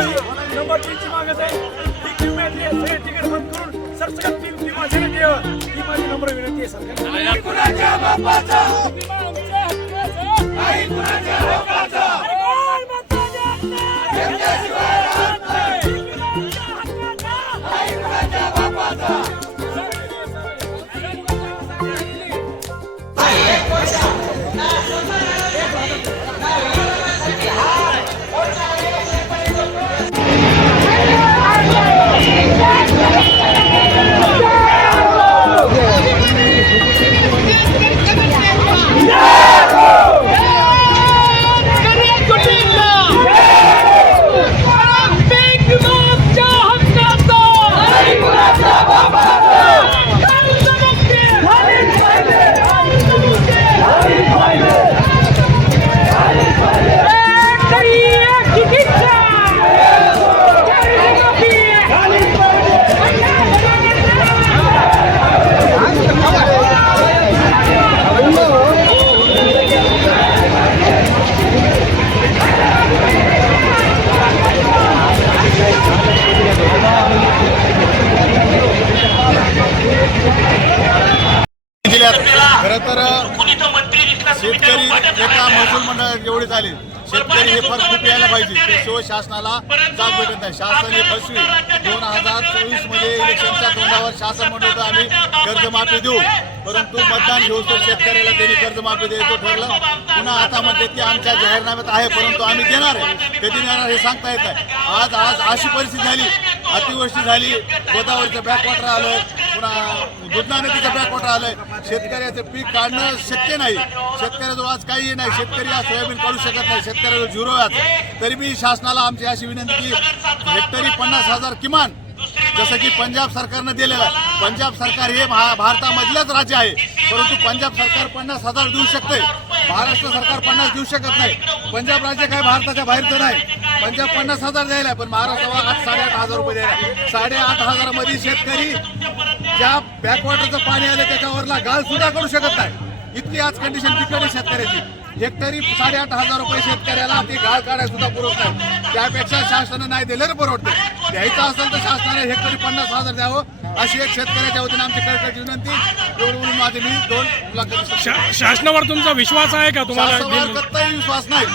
Number तीनची मागत आहे ती किंमत आहे, सगळे तिकीट बंद करून सरसकट बिल विमा सगळं द्यावं. ही माझी नम्र विनंती आहे सरकारला. कुणाच्या बापाचा? आई कुणाच्या आमच्या हक्काचा. आई कुणाच्या बापाचा? शेतकरी एका महसूल मंडळात एवढे झाले. शेतकरी हे फार खूप यायला पाहिजे. त्याशिवाय शासनाला जाग भेटत नाही. शासन हे फसवी. दोन हजार चोवीसमध्ये इलेक्शनच्या तोंडावर शासन म्हणत होतं आम्ही कर्जमाफी देऊ. परंतु मतदान घेऊ तर शेतकऱ्याला त्यांनी कर्जमाफी द्यायचं ठरलं. पुन्हा आता म्हणते की आमच्या जाहीरनाम्यात आहे परंतु आम्ही देणार आहे. कधी देणार हे सांगता येत नाही. आज आज अशी परिस्थिती झाली. अतिवृष्टी झाली. गोदावरीचं बॅकवॉटर आलं पुन्हा दुधना नदीचं बॅकवॉटर आलंय. शेतकऱ्याचं पीक काढणं शक्य नाही. शेतकऱ्याजवळ आज काहीही नाही. शेतकरी आज सोयाबीन काढू शकत नाही. शेतकऱ्याजवळ झिरो आज. तरी मी शासनाला आमची अशी विनंती की हेक्टरी पन्नास हजार किमान जसं की पंजाब सरकारनं दिलेलं आहे. पंजाब सरकार हे भारतामधलंच राज्य आहे. परंतु पंजाब सरकार पन्नास हजार देऊ शकते महाराष्ट्र सरकार पन्नास देऊ शकत नाही. पंजाब राज्य काय भारताच्या बाहेरचं नाही. पंजाब पन्नास हजार द्यायला आहे, पण महाराष्ट्राला आठ साडेआठ हजार रुपये द्यायला साडेआठ हजारामध्ये शेतकरी ज्या बॅकवॉटरचं पाणी आलं त्याच्यावरला गाळ सुद्धा करू शकत नाही. इतकी आज कंडिशन बिकट आहे शेतकऱ्याची. हेक्टरी साडेआठ हजार रुपये शेतकऱ्याला ते गाळ काढायला सुद्धा पुरवत नाही. त्यापेक्षा शासनानं नाही दिलं तर परवडते द्यायचं असेल तर शासनाने हेक्टरी पन्नास हजार द्यावं अशी एक शेतकऱ्याच्या वतीने आमची कळकळीची विनंती. एवढं म्हणून माझे मी दोन मुलाखती शासनावर तुमचा विश्वास आहे का तुम्हाला? कत्ताही विश्वास नाही.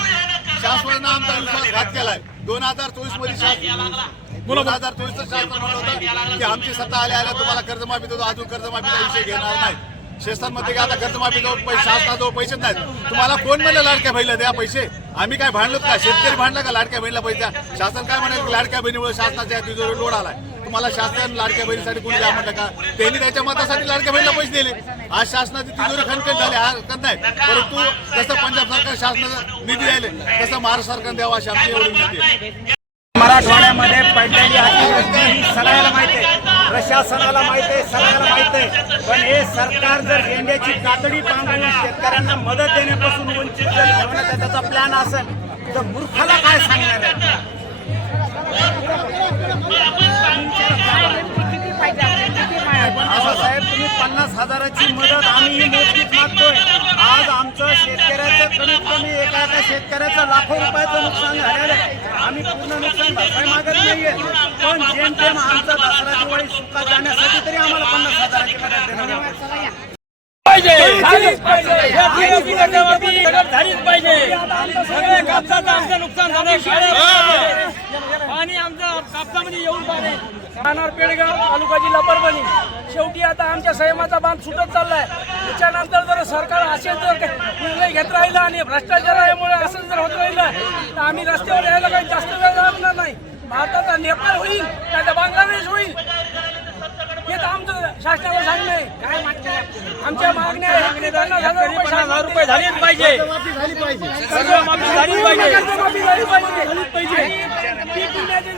शासनानं आमचा विश्वास घात केलाय. दोन हजार चोवीसमध्ये शासन दोन हजार चोवीस शासन म्हणत होतं की आमची सत्ता आल्या आल्या तुम्हाला कर्जमाफी देतो. अजून कर्जमाफीचा विषय घेणार नाही. शेतकऱ्यांमध्ये आता कर्जमाफी जवळ पैसे शासनाजवळ पैसे नाहीत. तुम्हाला कोण म्हणलं लाडक्या बहिणीला द्या पैसे? आम्ही काय भांडलो का? शेतकरी भांडला का लाडक्या बहिणीला पैसे द्या? शासन काय म्हणाल लाडक्या बहिणीमुळे शासनाच्या तिजोरी लोड आलाय? तुम्हाला शासन लाडक्या बहिणीसाठी कोणी द्या म्हटलं का? त्यांनी त्याच्या मतासाठी लाडक्या बहिणीला पैसे दिले. आज शासनाची तिजोरी खणखण झाली. हा हरकत नाही. परंतु जसं पंजाब सरकार शासनाचा निधी द्यायले तसं महाराष्ट्र सरकारने द्यावा अशी आमची एवढी विनंती आहे. मराठवाड्यामध्ये पडलेली सगळ्याला माहिती आहे. प्रशासनाला माहिती आहे सगळ्याला माहिती आहे. पण हे सरकार जर झेंड्याची कातडी पांघरून शेतकऱ्यांना मदत देण्यापासून वंचित जर ठेवण्याचा त्याचा प्लॅन असेल तर मूर्खाला काय सांगणार आहे? साहेब तुम्ही पन्नास हजाराची मदत आम्ही लाखो रुपयाचं नुकसान झालेलं आहे. आम्ही पूर्ण नुकसान भरपाई मागत नाहीये. पण जेमतेम आमचा दसरा दिवाळी सुका जाण्यासाठी तरी आम्हाला पन्नास हजाराची मदत देणं द्यावं. पाहिजे. झालीच पाहिजे. या पिकाच्या बाबतीत सगळं झालीच पाहिजे सगळे कापसाचं आमचं नुकसान झालं. आणि आमचं कापसामध्ये येऊन पाहिजे राहणार पेडगाव तालुका जिल्हा परभणी. शेवटी आता आमच्या संयमाचा बांध सुटत चाललाय. त्याच्यानंतर जर सरकार असेच जर निर्णय घेत राहिला आणि भ्रष्टाचारामुळे असं जर होत राहिलं तर आम्ही रस्त्यावर यायला काही जास्त वेळ लागणार नाही. भारताचा नेपाळ होईल त्याचा बांगलादेश होईल. हे तर आमचं शासनाला सांगणं आहे. काय आमच्या मागण्या हजार रुपये झालीच पाहिजे. कर्जमाफी झाली पाहिजे. कर्जमाफी झालीच पाहिजे.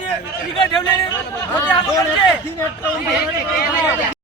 ઠેવले